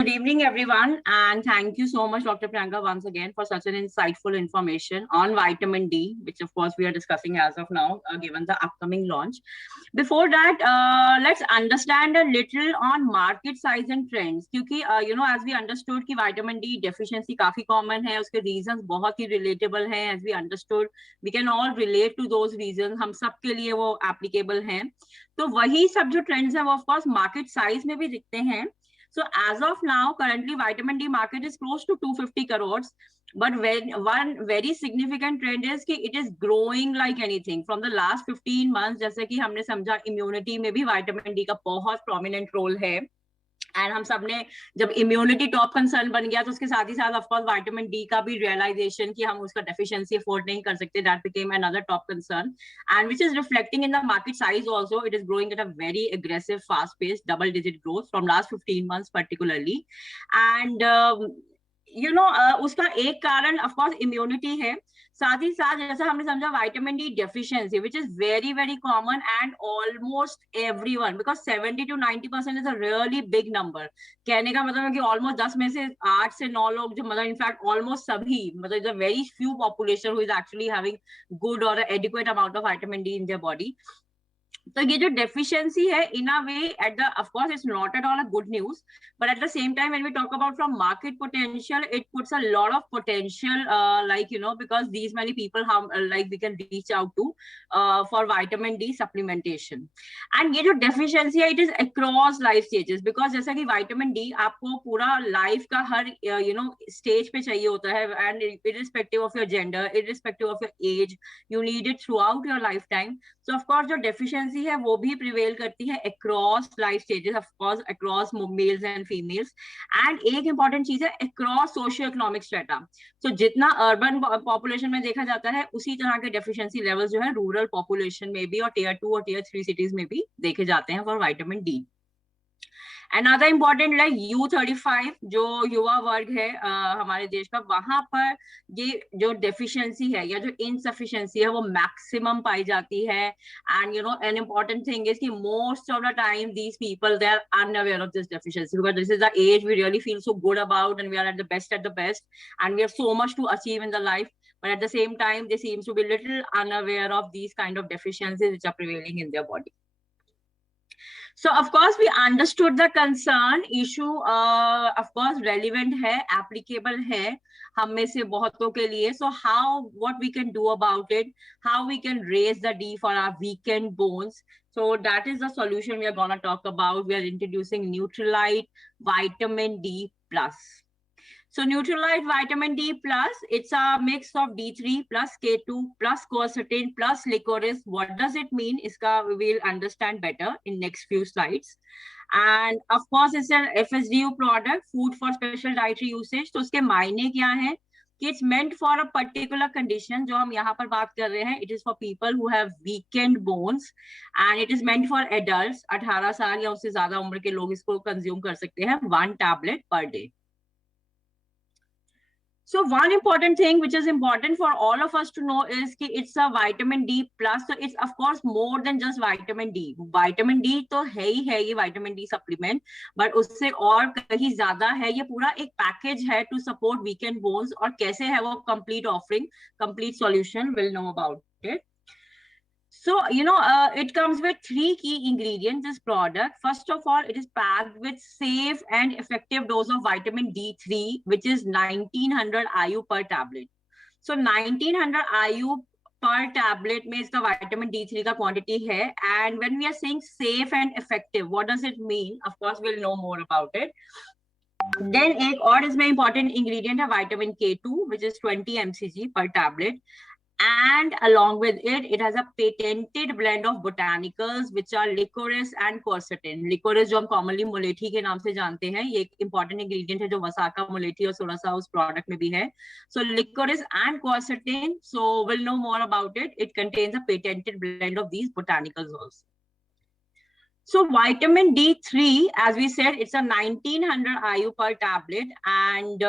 Good evening, everyone, and thank you so much, Dr. Priyanka, once again for such an insightful information on vitamin D, which of course we are discussing as of now, given the upcoming launch. Before that, let's understand a little on market size and trends, क्योंकि as we understood कि vitamin D deficiency काफी common है, उसके reasons बहुत ही relatable हैं, as we understood, we can all relate to those reasons, हम सब के लिए वो applicable हैं. तो वही सब जो trends हैं वो of course market size में भी दिखते हैं. So as of now, currently vitamin D market is close to 250 crores. But one very significant trend is कि it is growing like anything. From the last 15 months, जैसे कि हमने समझा immunity में भी vitamin D का बहुत prominent role है. एंड हम सब ने जब इम्यूनिटी टॉप कंसर्न बन गया तो उसके साथ ही साथ ऑफ कोर्स विटामिन डी का भी रियलाइजेशन कि हम उसका डेफिशिएंसी अफोर्ड नहीं कर सकते, that became another top concern and which is reflecting in the market size also. It is growing at a very aggressive fast pace, double digit growth from last 15 months particularly. And उसका एक कारण of course immunity है. साथ ही साथ जैसा हमने समझा vitamin D deficiency which is very very common and almost everyone, because 70 to 90% is a really big number. कहने का मतलब है कि ऑलमोस्ट 10 में से 8 से 9 लोग जो मतलब इनफैक्ट ऑलमोस्ट सभी, मतलब is a very few population who is actually having good और adequate amount of vitamin D in their body. तो ये जो डेफिशिएंसी है in a way at the of course it's not at all a good news, but at the same time when we talk about from market potential it puts a lot of potential like because these many people how like we can reach out to for vitamin D supplementation. And ये जो deficiency है it is across life stages, because जैसा कि vitamin D आपको पूरा लाइफ का हर स्टेज पे चाहिए होता है, and irrespective of your gender, irrespective of your age, you need it through out your life time. So of course जो डेफिशिएंसी है वो भी प्रिवेल करती है across life stages, of course across mails and females. And एक इंपॉर्टेंट चीज है across socio economic strata. सो जितना अर्बन पॉपुलेशन में देखा जाता है उसी तरह के डेफिशिएंसी लेवल जो है रूरल पॉपुलेशन में भी और टियर 2 और टियर 3 सिटीज में भी देखे जाते हैं for vitamin D. Another important like U35 जो युवा वर्ग है हमारे देश का, वहां पर ये जो डेफिशिएंसी है या जो इनसफिशिएंसी है वो मैक्सिमम पाई जाती है. And an important thing is कि most of the time these people they are unaware of this deficiency, because this is the age we really feel so good about and we are at the best and we have so much to achieve in the life, but at the same time they seem to be little unaware of these kind of deficiencies which are prevailing in their body. So of course we understood the concern issue, of course relevant है, applicable है हम में से बहुतों के लिए. So how, what we can do about it, how we can raise the D for our weakened bones. So that is the solution we are going to talk about. We are introducing Nutrilite Vitamin D Plus. So Nutrilite Vitamin D Plus, it's a mix of D3 plus K2 plus quercetin plus licorice. What does it mean? Iska we will understand better in next few slides. And of course, it's an FSDU product, food for special dietary usage. तो उसके मायने क्या है? It's meant for a particular condition जो हम यहाँ पर बात कर रहे हैं. It is for people who have weakened bones and it is meant for adults. 18 साल या उससे ज्यादा उम्र के लोग इसको consume कर सकते हैं 1 tablet per day. So one important thing which is important for all of us to know is कि it's a vitamin D plus. So it's of course more than just vitamin D. Vitamin D तो है ही है ये vitamin D supplement, but उससे और कहीं ज्यादा है. ये पूरा एक package है to support weakened bones. और कैसे है वो complete offering, complete solution, we'll know about it. So, it comes with 3 key ingredients, this product. First of all, it is packed with safe and effective dose of vitamin D3, which is 1900 IU per tablet. So, 1900 IU per tablet में इसका vitamin D3 का quantity है. And when we are saying safe and effective, what does it mean? Of course, we'll know more about it. Then एक और इसमें important ingredient है vitamin K2, which is 20 mcg per tablet. And along with it, it has a patented blend of botanicals, which are licorice and quercetin. Licorice जो हम commonly मुलेठी के नाम से जानते हैं, ये एक important ingredient है जो वसाका, मुलेठी और थोड़ा सा उस product में भी है. So licorice and quercetin, so we'll know more about it. It contains a patented blend of these botanicals also. So vitamin D3, as we said, it's a 1900 IU per tablet. And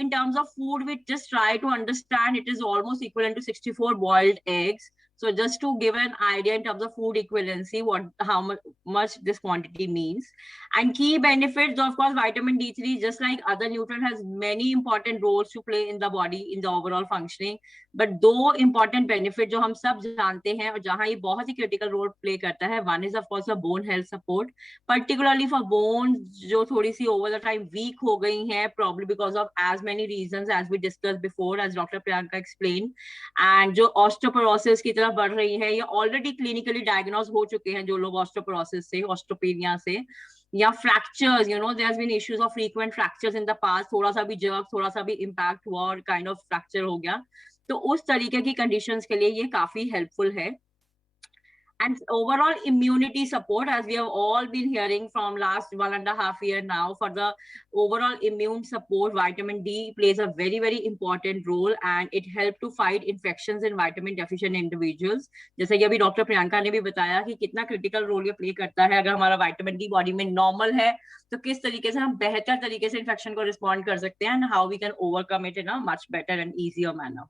in terms of food, we just try to understand it is almost equivalent to 64 boiled eggs. So just to give an idea in terms of food equivalency, how much this quantity means. And key benefits, of course, vitamin D3, just like other nutrient, has many important roles to play in the body, in the overall functioning. But दो important benefit जो हम सब जानते हैं और जहाँ ये बहुत ही critical role play करता है, one is of course a bone health support, particularly for bones जो थोड़ी सी over the time weak हो गई हैं, probably because of as many reasons as we discussed before, as Dr. Priyanka explained. And जो osteoporosis की तरफ बढ़ रही है, ये already clinically diagnosed हो चुके हैं जो लोग osteoporosis से, osteopenia से, या fractures, you know, there's been issues of frequent fractures in the past, थोड़ा सा भी jerk, थोड़ा सा भी impact हुआ और kind of fracture हो गया, तो उस तरीके की conditions के लिए ये काफी helpful है. And overall immunity support, as we have all been hearing from last 1.5 years now, for the overall immune support, vitamin D plays a very, very important role, and it helps to fight infections in vitamin deficient individuals. जैसे कि अभी डॉक्टर प्रियंका ने भी बताया कि कितना critical role ये प्ले करता है. अगर हमारा विटामिन डी बॉडी में नॉर्मल है तो किस तरीके से हम बेहतर तरीके से इन्फेक्शन को रिस्पॉन्ड कर सकते हैं, and how we can overcome it in a much better and easier manner.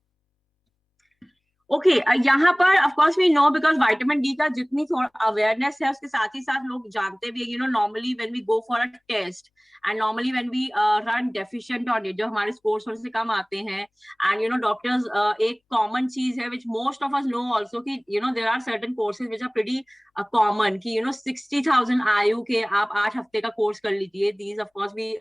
Okay यहाँ पर of course we know, because vitamin D का जितनी थोड़ा अवेयरनेस है उसके साथ ही साथ लोग जानते भी है, you know, normally when we go for a test and normally when we run deficient on it, जो हमारे स्कोर्स थोड़े से कम आते हैं, एंड यू नो डॉक्टर्स, एक कॉमन चीज है which most of us know also कि you know there are certain courses which are pretty common कि यू नो 60,000 आयु के आप 8 हफ्ते का कोर्स कर लीजिए. These of course we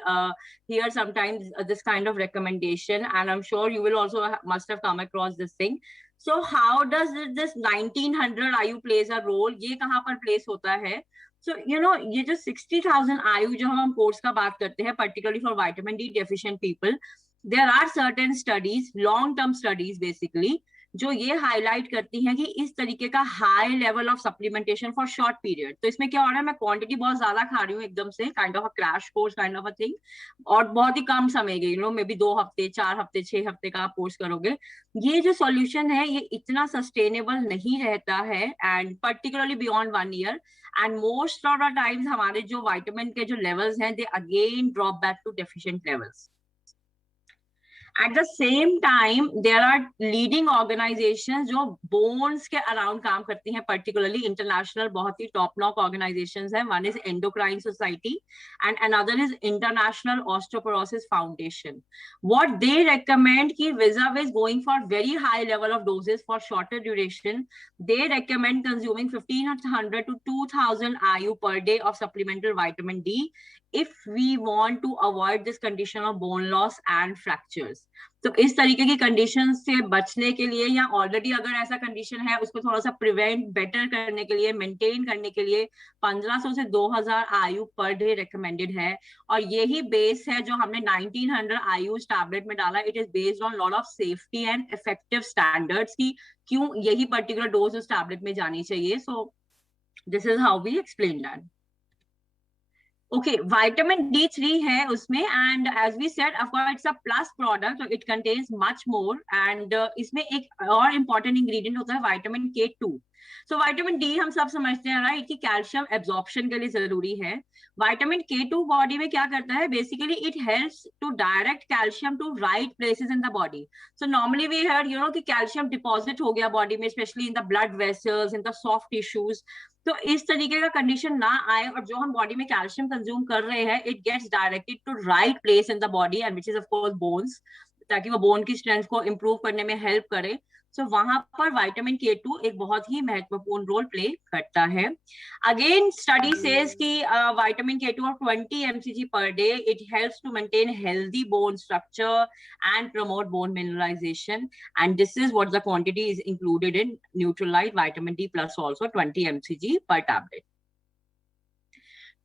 hear sometimes this kind of recommendation, and I'm sure you will also must have come across this thing. So how does this 1900 आयु plays a role? ये कहाँ पर place होता है? So you know, ये जो 60,000 आयु जो हम कोर्स का बात करते हैं, particularly for vitamin D deficient people, there are certain studies, long term studies basically, जो ये हाईलाइट करती हैं कि इस तरीके का high level of supplementation for short period. तो इसमें क्या हो रहा है, मैं क्वांटिटी बहुत ज्यादा खा रही हूँ एकदम से, kind of a crash course kind of a thing, और बहुत ही कम समय के, यू नो, मे बी 2 हफ्ते 4 हफ्ते 6 हफ्ते का आप कोर्स करोगे. ये जो सॉल्यूशन है ये इतना सस्टेनेबल नहीं रहता है, and particularly beyond 1 year, and most of the times हमारे जो विटामिन के जो लेवल्स हैं, they again drop back to deficient levels. At the same time, there are leading organizations जो bones के around काम करती हैं, particularly international बहुत ही top notch organizations हैं. One is Endocrine Society and another is International Osteoporosis Foundation. What they recommend कि vis-a-vis going for very high level of doses for shorter duration, they recommend consuming 1,500 to 2,000 IU per day of supplemental vitamin D if we want to avoid this condition of bone loss and fractures. तो इस तरीके की कंडीशन से बचने के लिए, या ऑलरेडी अगर ऐसा कंडीशन है उसको थोड़ा सा प्रिवेंट बेटर करने के लिए, मेंटेन करने के लिए 1500 से 2000 आयु पर डे रिकमेंडेड है. और यही बेस है जो हमने 1900 आयु टैबलेट में डाला. It is based on lot of safety and effective standards की क्यों यही पर्टिकुलर डोज उस टैबलेट में जानी चाहिए. So this is how we explain that. Okay, vitamin D3 है उसमें, and as we said, of course, it's a plus product, so it contains much more, and इसमें एक और important ingredient होता है vitamin K2. So vitamin D हम सब समझते हैं राइट कि कैल्शियम एब्जॉर्प्शन के लिए जरूरी है. Vitamin K2 बॉडी में क्या करता है, basically it helps to direct calcium to right places in the body. So normally we heard you know कि कैल्शियम डिपॉजिट हो गया बॉडी में, specially in the blood vessels, in the soft tissues. तो इस तरीके का कंडीशन ना आए, और जो हम बॉडी में कैल्शियम कंज्यूम कर रहे हैं, it gets directed to right place in the body, and which is of course bones, ताकि वो बोन की स्ट्रेंथ को इंप्रूव करने में हेल्प करे. सो वहां पर विटामिन K2 एक बहुत ही महत्वपूर्ण रोल प्ले करता है. अगेन स्टडी सेज कि vitamin K2 of 20 mcg per day, it helps to maintain healthy bone structure and promote bone mineralization, and this is what the quantity is included in Neutralite vitamin D plus also 20 mcg per tablet.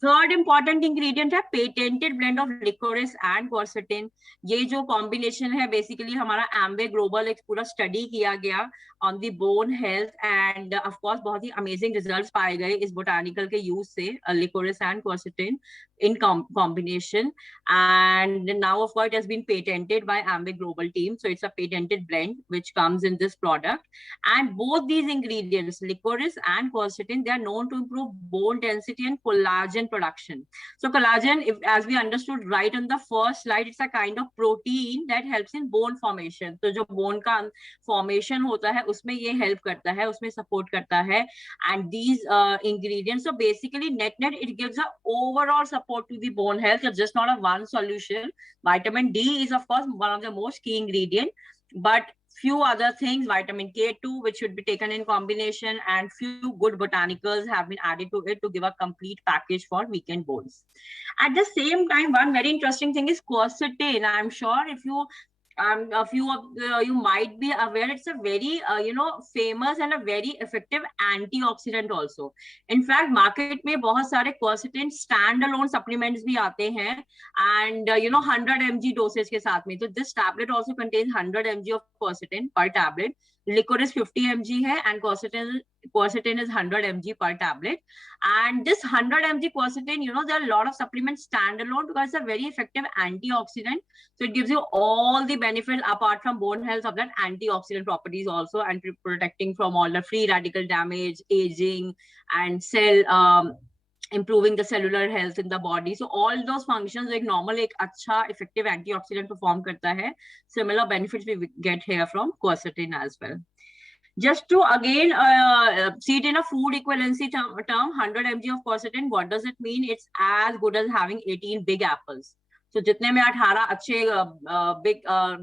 Third important ingredient है patented blend of liquorice and quercetin. ये जो कॉम्बिनेशन है बेसिकली हमारा एम्बे ग्लोबल एक पूरा स्टडी किया गया on the bone health, end of course बहुत ही अमेजिंग रिजल्ट्स पाए गए इस बोटानिकल के यूज से, liquorice and quercetin. in combination. And now, of course, it has been patented by Ambic Global team. So it's a patented blend which comes in this product. And both these ingredients, licorice and quercetin, they are known to improve bone density and collagen production. So collagen, as we understood right on the first slide, it's a kind of protein that helps in bone formation. So जो bone का formation होता है, उसमें ये help करता है, उसमें support करता है. And these ingredients, so basically net, it gives a overall support to the bone health. It's just not a one solution. Vitamin D is, of course, one of the most key ingredient, but few other things, vitamin K2, which should be taken in combination, and few good botanicals have been added to it to give a complete package for weakened bones. At the same time, one very interesting thing is quercetin. I'm sure if you a few of you might be aware, it's a very famous and a very effective antioxidant also. In fact, market में बहुत सारे quercetin standalone supplements भी आते हैं, and 100 mg dosage के साथ में. So this tablet also contains 100 mg of quercetin per tablet. Licorice 50 mg है, and quercetin is 100 mg per tablet. And this 100 mg quercetin, there are a lot of supplements standalone because it's a very effective antioxidant. So it gives you all the benefits apart from bone health of that antioxidant properties also, and protecting from all the free radical damage, aging, and cell improving the cellular health in the body. So all those functions like normal एक अच्छा effective antioxidant perform करता है. Similar benefits we get here from quercetin as well. Just to again see it in a food equivalency term, 100 mg of quercetin, what does it mean? It's as good as having 18 big apples. So जितने में 18 अच्छे big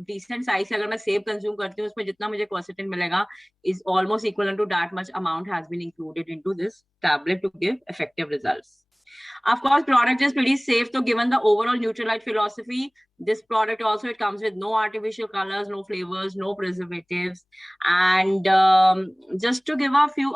decent size अगर मैं सेब कंज्यूम करती हूँ, उसमें जितना मुझे quercetin मिलेगा is almost equivalent to that much amount has been included into this tablet to give effective results. Of course, product is pretty safe. So given the overall Nutrilite philosophy, this product also, it comes with no artificial colors, no flavors, no preservatives. And just to give a few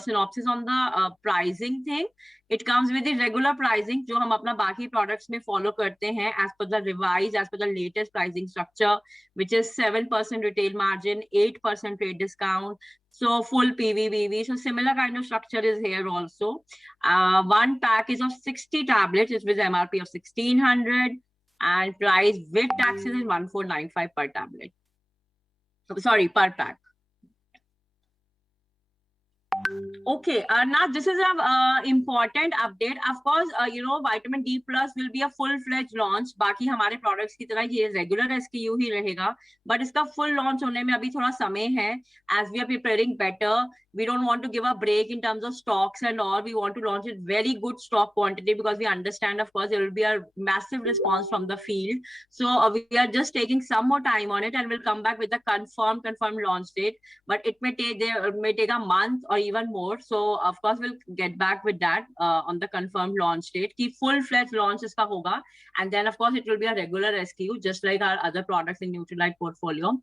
synopsis on the pricing thing, it comes with the regular pricing, जो हम अपना बाकी products में follow करते हैं as per the revised, as per the latest pricing structure, which is 7% retail margin, 8% trade discount. So full PVBV. So similar kind of structure is here also. One pack is of 60 tablets, it's with MRP of 1600, and price with taxes is 1495 per tablet. Sorry, per pack. Okay, now this is an important update. Of course, vitamin D plus will be a full-fledged launch. बाकी हमारे products की तरह ये regular SKU ही रहेगा, but इसका full launch होने में अभी थोड़ा समय है. As we are preparing better, we don't want to give a break in terms of stocks and all. We want to launch it very good stock quantity because we understand, of course, there will be a massive response from the field. So we are just taking some more time on it, and we'll come back with a confirmed launch date. But it may take a month or even more. So of course, we'll get back with that on the confirmed launch date. Ki full-fledged launch iska hoga, and then of course it will be a regular SKU, just like our other products in Nutrilite portfolio.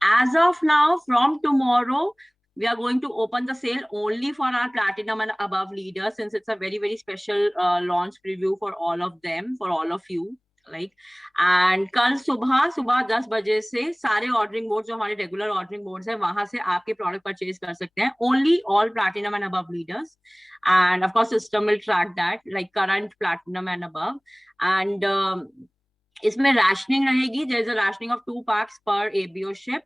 As of now, from tomorrow, we are going to open the sale only for our platinum and above leaders, since it's a very, very special launch preview for all of them, for all of you. And कल सुबह 10 बजे से सारे ordering modes जो हमारे regular ordering modes है, वहां से आपके product purchase कर सकते हैं. Only all platinum and above leaders, and of course system will track that like current platinum and above. And इसमें rationing रहेगी. There is a rationing of 2 packs per ABO ship,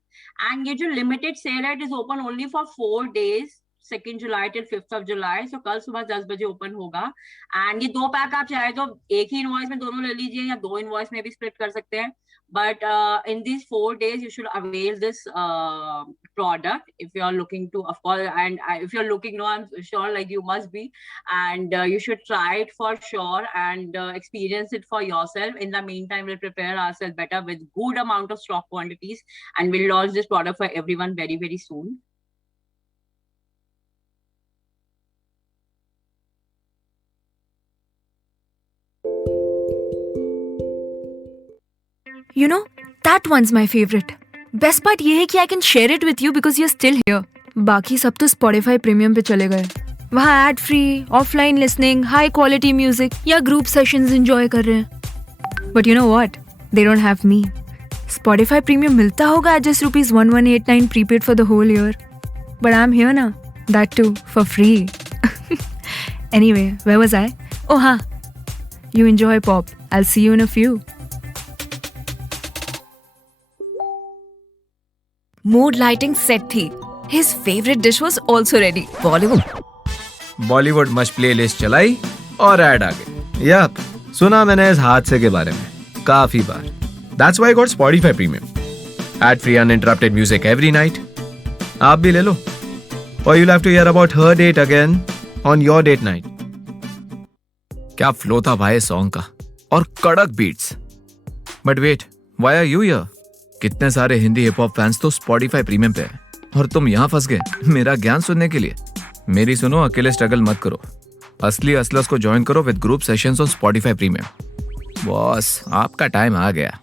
and ये जो limited sale है, it is open only for 4 days, 2nd July till 5th of July. So कल सुबह 10 बजे ओपन होगा. And ये 2 पैक आप चाहे तो एक ही इनवॉइस में दोनों ले लीजिए, या 2 इनवॉइस में भी स्प्लिट कर सकते हैं. But in these 4 days, you should avail this product if you are looking to, of course, and if you're looking, no, I'm sure like you must be, and you should try it for sure and experience it for yourself. In the meantime, we'll prepare ourselves better with good amount of stock quantities, and we'll launch this product for everyone very, very soon. You know, that one's my favorite. Best part ये है कि I can share it with you because you're still here. बाकी सब तो Spotify Premium पे चले गए. वहाँ ad free, offline listening, high quality music या group sessions enjoy कर रहे हैं. But you know what? They don't have me. Spotify Premium मिलता होगा at just ₹1189 prepaid for the whole year. But I'm here now. That too, for free. Anyway, where was I? Oh हाँ. You enjoy pop. I'll see you in a few. Mood lighting set थी. His favorite dish was also ready. Bollywood much playlist चलाई और ऐड आ गई। या सुना मैंने इस हादसे के बारे में काफी बार। That's why I got Spotify Premium. Ad free uninterrupted music every night. आप भी ले लो। Or you'll have to hear about her date again on your date night. क्या फ्लो था भाई सॉन्ग का और कड़क beats. But wait, why are you here? कितने सारे हिंदी हिप हॉप फैंस तो Spotify प्रीमियम पे हैं और तुम यहाँ फंस गए मेरा ज्ञान सुनने के लिए। मेरी सुनो, अकेले स्ट्रगल मत करो। असली असलस को ज्वाइन करो with group sessions on Spotify premium. Boss, आपका टाइम आ गया।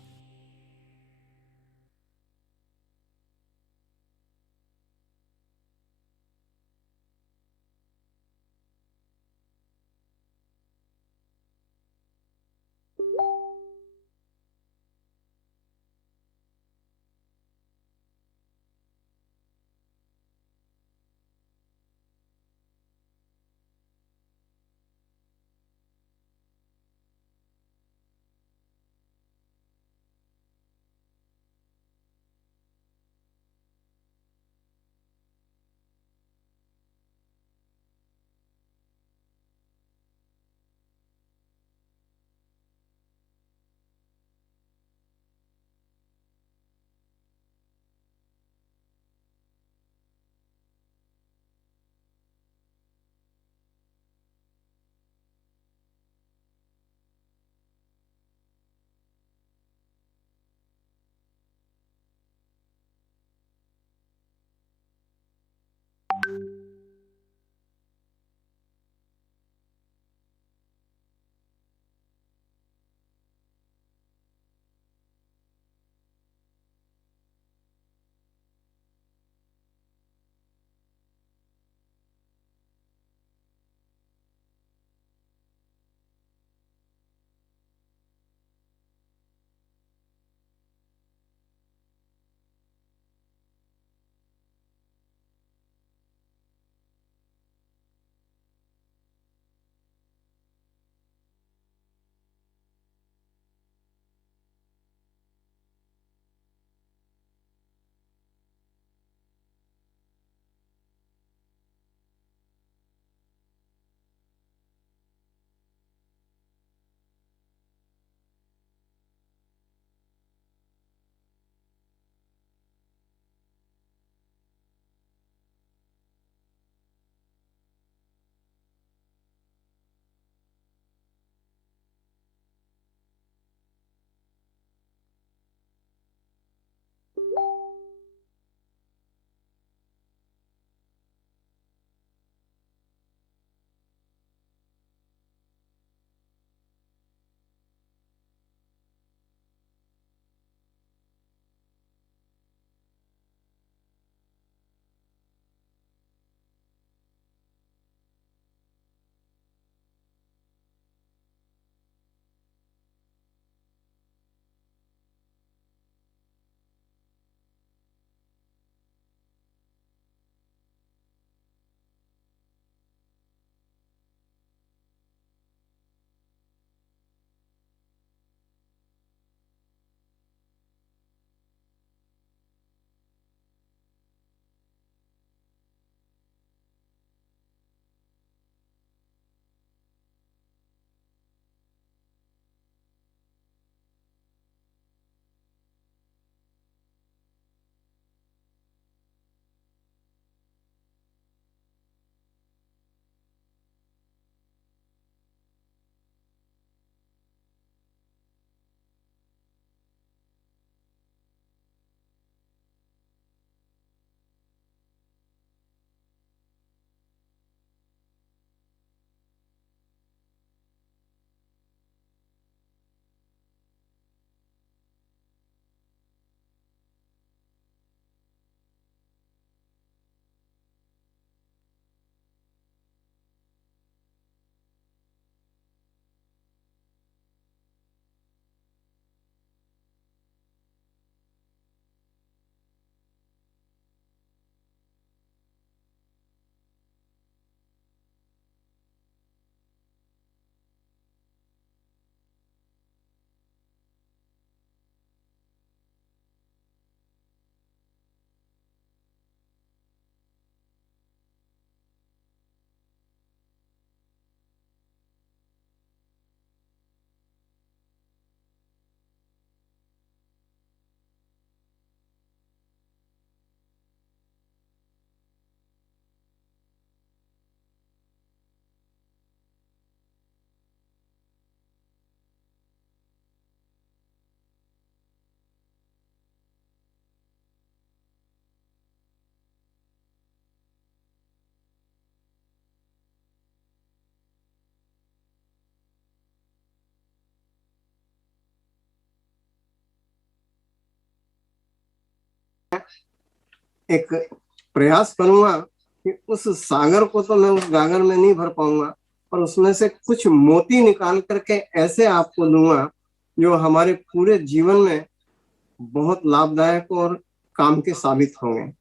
एक प्रयास करूंगा कि उस सागर को तो मैं उस गागर में नहीं भर पाऊंगा, पर उसमें से कुछ मोती निकाल करके ऐसे आपको दूंगा जो हमारे पूरे जीवन में बहुत लाभदायक और काम के साबित होंगे।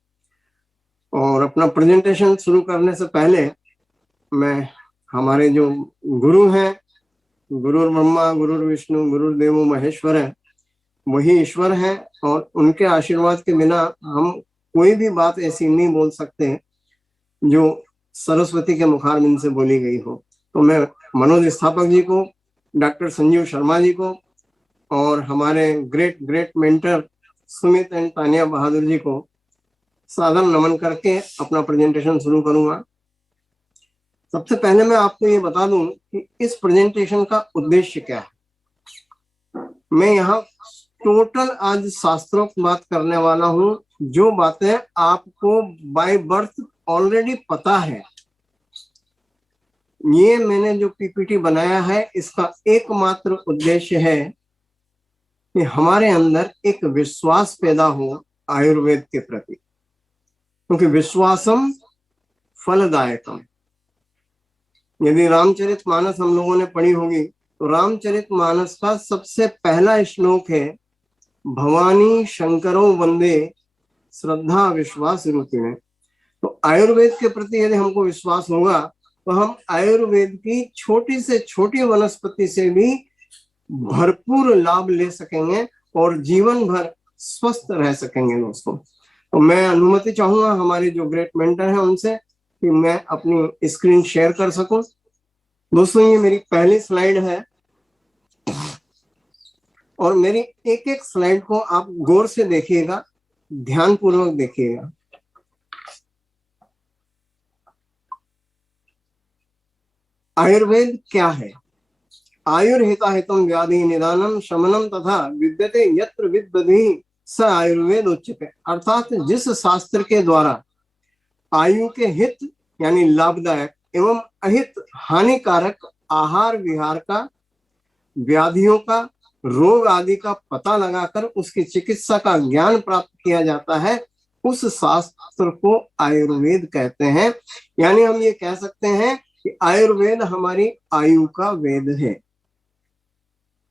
और अपना प्रेजेंटेशन शुरू करने से पहले मैं हमारे जो गुरु हैं, गुरुर ब्रह्मा गुरुर विष्णु गुरुर्देवो महेश्वर है, वही ईश्वर है, और उनके आशीर्वाद के बिना हम कोई भी बात ऐसी नहीं बोल सकते जो सरस्वती के मुखारबिंद से बोली गई हो। तो मैं मनोज स्थापक जी को, डॉक्टर संजीव शर्मा जी को और हमारे great great mentor Sumit and Tania Bahadur ji को सादर नमन करके अपना प्रेजेंटेशन शुरू करूंगा। सबसे पहले मैं आपको ये बता दूं कि इस प्रेजेंटेशन का उद्देश्य क्या है। मैं यहाँ टोटल आज शास्त्रों की बात करने वाला हूँ, जो बातें आपको बाय बर्थ ऑलरेडी पता है। ये मैंने जो पीपीटी बनाया है, इसका एकमात्र उद्देश्य है कि हमारे अंदर एक विश्वास पैदा हो आयुर्वेद के प्रति, क्योंकि विश्वासम फलदायकम। यदि रामचरितमानस हम लोगों ने पढ़ी होगी तो रामचरितमानस का सबसे पहला श्लोक है, भवानी शंकरो वंदे श्रद्धा विश्वास रूपिणे। तो आयुर्वेद के प्रति यदि हमको विश्वास होगा तो हम आयुर्वेद की छोटी से छोटी वनस्पति से भी भरपूर लाभ ले सकेंगे और जीवन भर स्वस्थ रह सकेंगे। दोस्तों, तो मैं अनुमति चाहूंगा हमारे जो ग्रेट मेंटर हैं उनसे कि मैं अपनी स्क्रीन शेयर कर सकूं। दोस्तों, ये मेरी पहली स्लाइड है और मेरी एक एक स्लाइड को आप गौर से देखिएगा, ध्यानपूर्वक देखिएगा। आयुर्वेद क्या है? आयुर्हिताहितम व्याधि निदानम शमनम तथा विद्यते यत्र विद्वधि स आयुर्वेद उच्यते। अर्थात जिस शास्त्र के द्वारा आयु के हित यानी लाभदायक एवं अहित हानिकारक आहार विहार का, व्याधियों का, रोग आदि का पता लगाकर उसकी चिकित्सा का ज्ञान प्राप्त किया जाता है, उस शास्त्र को आयुर्वेद कहते हैं। यानी हम ये कह सकते हैं कि आयुर्वेद हमारी आयु का वेद है।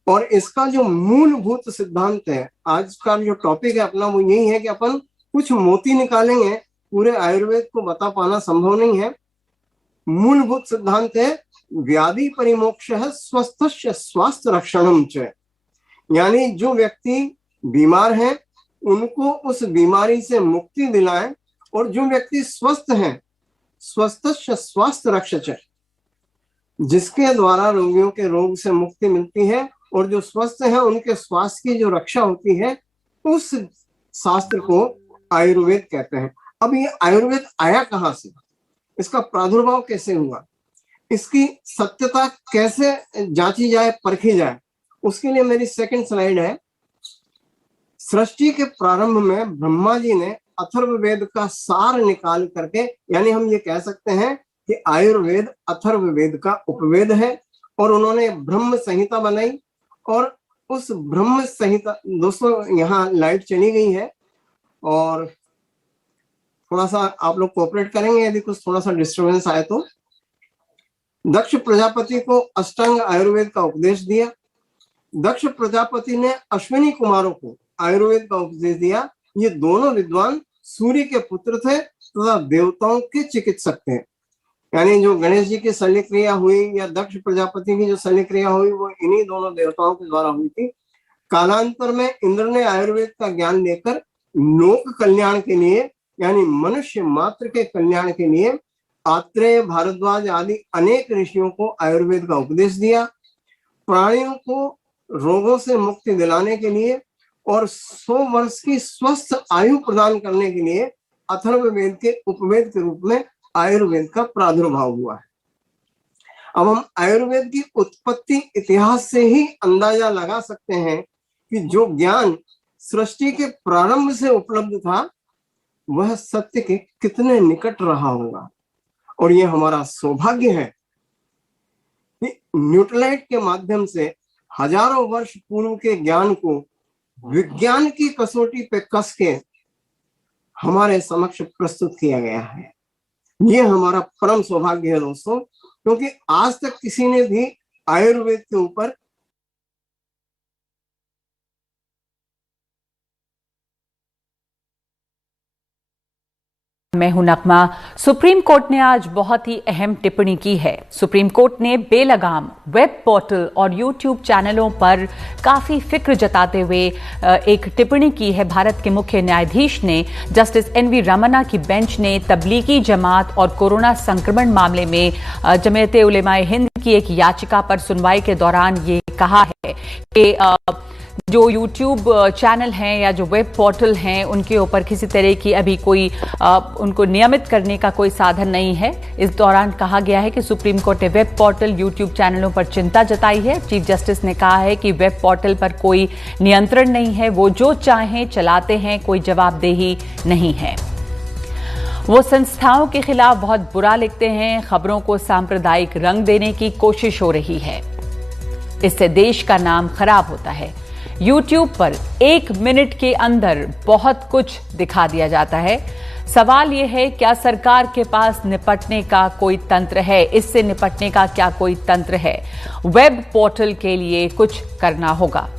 और इसका जो मूलभूत सिद्धांत है, आज का जो टॉपिक है अपना, वो यही है कि अपन कुछ मोती निकालेंगे, पूरे आयुर्वेद को बता पाना संभव नहीं है। मूलभूत सिद्धांत है व्याधि परिमोक्ष है स्वस्थस्य स्वास्थ्य रक्षणम च। यानी जो व्यक्ति बीमार है उनको उस बीमारी से मुक्ति दिलाएं, और जो व्यक्ति स्वस्थ है स्वस्थस्य स्वास्थ्य रक्षच, जिसके द्वारा रोगियों के रोग से मुक्ति मिलती है और जो स्वस्थ है उनके स्वास्थ्य की जो रक्षा होती है, उस शास्त्र को आयुर्वेद कहते हैं। अब ये आयुर्वेद आया कहाँ से, इसका प्रादुर्भाव कैसे हुआ, इसकी सत्यता कैसे जांची जाए, परखी जाए, उसके लिए मेरी सेकंड स्लाइड है। सृष्टि के प्रारंभ में ब्रह्मा जी ने अथर्ववेद का सार निकाल करके, यानी हम ये कह सकते हैं कि आयुर्वेद अथर्ववेद का उपवेद है, और उन्होंने ब्रह्म संहिता बनाई। और उस ब्रह्म संहिता, दोस्तों यहाँ लाइट चली गई है और थोड़ा सा आप लोग कोऑपरेट करेंगे यदि कुछ थोड़ा सा डिस्टरबेंस आए तो। दक्ष प्रजापति को अष्टांग आयुर्वेद का उपदेश दिया। दक्ष प्रजापति ने अश्विनी कुमारों को आयुर्वेद का उपदेश दिया। ये दोनों विद्वान सूर्य के पुत्र थे तथा देवताओं के चिकित्सक थे। यानी जो गणेश जी की शल्य क्रिया हुई या दक्ष प्रजापति की जो शल्य क्रिया हुई, वो इन्हीं दोनों देवताओं के द्वारा हुई थी। कालांतर में इंद्र ने आयुर्वेद का ज्ञान देकर लोक कल्याण के लिए, यानी मनुष्य मात्र के कल्याण के लिए, आत्रेय, भारद्वाज आदि अनेक ऋषियों को आयुर्वेद का उपदेश दिया। प्राणियों को रोगों से मुक्ति दिलाने के लिए और 100 वर्ष की स्वस्थ आयु प्रदान करने के लिए अथर्ववेद के उपवेद के रूप में आयुर्वेद का प्रादुर्भाव हुआ है। अब हम आयुर्वेद की उत्पत्ति इतिहास से ही अंदाजा लगा सकते हैं कि जो ज्ञान सृष्टि के प्रारंभ से उपलब्ध था वह सत्य के कितने निकट रहा होगा। और यह हमारा सौभाग्य है कि न्यूटनलाइट के माध्यम से हजारों वर्ष पूर्व के ज्ञान को विज्ञान की कसौटी पे कस के हमारे समक्ष प्रस्तुत किया गया है। ये हमारा परम सौभाग्य है दोस्तों, क्योंकि आज तक किसी ने भी आयुर्वेद के ऊपर मैं हूं नगमा। सुप्रीम कोर्ट ने आज बहुत ही अहम टिप्पणी की है। सुप्रीम कोर्ट ने बेलगाम वेब पोर्टल और यूट्यूब चैनलों पर काफी फिक्र जताते हुए एक टिप्पणी की है। भारत के मुख्य न्यायाधीश ने जस्टिस NV रमन्ना की बेंच ने तबलीगी जमात और कोरोना संक्रमण मामले में जमीयत उलेमाए हिंद की एक याचिका पर सुनवाई के दौरान ये कहा है कि जो यूट्यूब चैनल हैं या जो वेब पोर्टल हैं उनके ऊपर किसी तरह की अभी कोई उनको नियमित करने का कोई साधन नहीं है। इस दौरान कहा गया है कि सुप्रीम कोर्ट ने वेब पोर्टल यूट्यूब चैनलों पर चिंता जताई है। चीफ जस्टिस ने कहा है कि वेब पोर्टल पर कोई नियंत्रण नहीं है, वो जो चाहें चलाते हैं, कोई जवाबदेही नहीं है। वो संस्थाओं के खिलाफ बहुत बुरा लिखते हैं, खबरों को सांप्रदायिक रंग देने की कोशिश हो रही है, इससे देश का नाम खराब होता है। YouTube पर 1 मिनट के अंदर बहुत कुछ दिखा दिया जाता है। सवाल यह है, क्या सरकार के पास निपटने का कोई तंत्र है? इससे निपटने का क्या कोई तंत्र है? वेब पोर्टल के लिए कुछ करना होगा।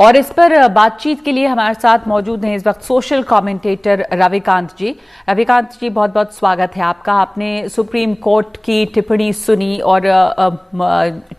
और इस पर बातचीत के लिए हमारे साथ मौजूद हैं इस वक्त सोशल कमेंटेटर रविकांत जी। रविकांत जी, बहुत बहुत स्वागत है आपका। आपने सुप्रीम कोर्ट की टिप्पणी सुनी और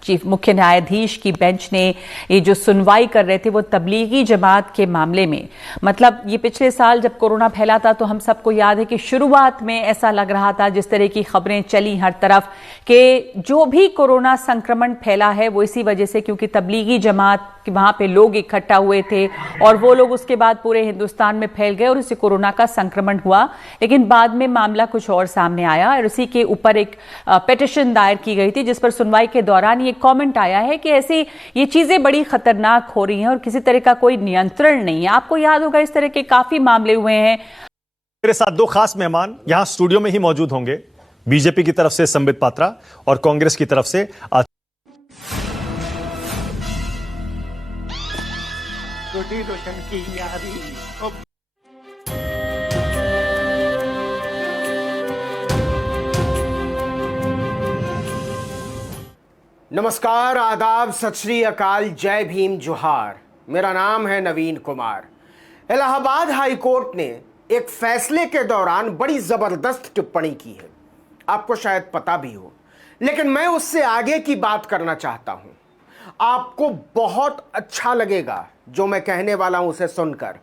चीफ मुख्य न्यायाधीश की बेंच ने ये जो सुनवाई कर रहे थे वो तबलीगी जमात के मामले में, मतलब ये पिछले साल जब कोरोना फैला था तो हम सबको याद है कि शुरुआत में ऐसा लग रहा था, जिस तरह की खबरें चली हर तरफ, कि जो भी कोरोना संक्रमण फैला है वो इसी वजह से, क्योंकि तबलीगी जमात वहां पे लोग इकट्ठा हुए थे और वो लोग उसके बाद पूरे हिंदुस्तान में फैल गए और इससे कोरोना का संक्रमण हुआ। लेकिन बाद में मामला कुछ और सामने आया और उसी के ऊपर एक पिटीशन दायर की गई थी, जिस पर सुनवाई के दौरान ये कमेंट आया है कि ऐसी ये चीजें बड़ी खतरनाक हो रही हैं और किसी तरह का कोई नियंत्रण नहीं है। आपको याद होगा इस तरह के काफी मामले हुए हैं। मेरे साथ 2 खास मेहमान यहां स्टूडियो में ही मौजूद होंगे। बीजेपी की तरफ से संबित पात्रा और कांग्रेस की तरफ से रोशन की यारी। नमस्कार, आदाब, सत श्री अकाल, जय भीम, जोहार। मेरा नाम है नवीन कुमार। इलाहाबाद हाई कोर्ट ने एक फैसले के दौरान बड़ी जबरदस्त टिप्पणी की है, आपको शायद पता भी हो, लेकिन मैं उससे आगे की बात करना चाहता हूं। आपको बहुत अच्छा लगेगा जो मैं कहने वाला हूं उसे सुनकर।